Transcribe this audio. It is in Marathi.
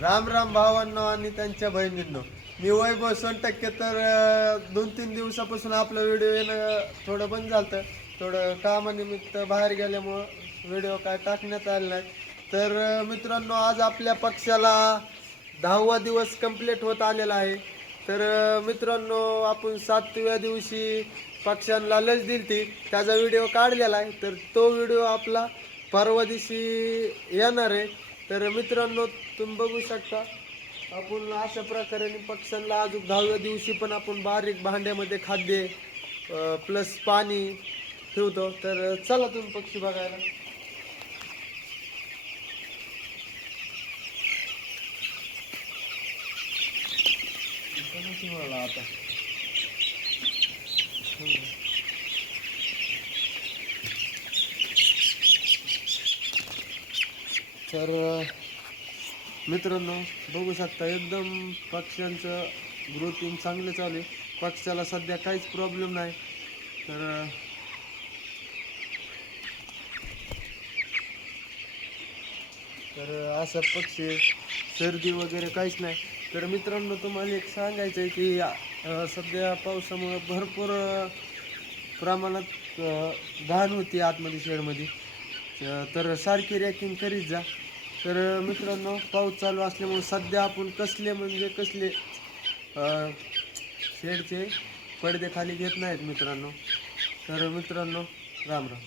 राम राम भावांनो आणि त्यांच्या बहिणींनो. मी वैभव सोनटक्के. तर 2-3 दिवसापासून आपलं व्हिडिओ येणं थोडं बंद झालं. थोडं कामानिमित्त बाहेर गेल्यामुळं व्हिडिओ काय टाकण्यात आले नाही. तर मित्रांनो, आज आपल्या पक्षाला 10वा दिवस कंप्लीट होत आलेला आहे. तर मित्रांनो, आपण 7व्या दिवशी पक्ष्यांना लस दिली, त्याचा व्हिडिओ काढलेला आहे. तर तो व्हिडिओ आपला परवा दिवशी येणार आहे. तर मित्रांनो, तुम्ही बघू शकता आपण अशा प्रकारे पक्ष्यांना अजून 10व्या दिवशी पण आपण बारीक भांड्यामध्ये खाद्य प्लस पाणी ठेवतो. तर चला तुम्ही पक्षी बघायला. आता तर मित्रांनो, बघू शकता एकदम पक्ष्यांचं ग्रोथिंग चांगलं चालू आहे. पक्ष्याला सध्या काहीच प्रॉब्लेम नाही. तर तर अशा पक्षी सर्दी वगैरे काहीच नाही. तर मित्रांनो, तुम्हाला एक सांगायचं आहे की सध्या पावसामुळं भरपूर प्रमाणात घाण होती आतमध्ये शेडमध्ये. तर सारखी रॅकिंग करीत जा. तर मित्रांनो, पाऊस चालू असल्यामुळे सध्या आपण कसले म्हणजे कसले शेडचे पडदे खाली घेत नाहीत मित्रांनो. तर मित्रांनो, राम राम.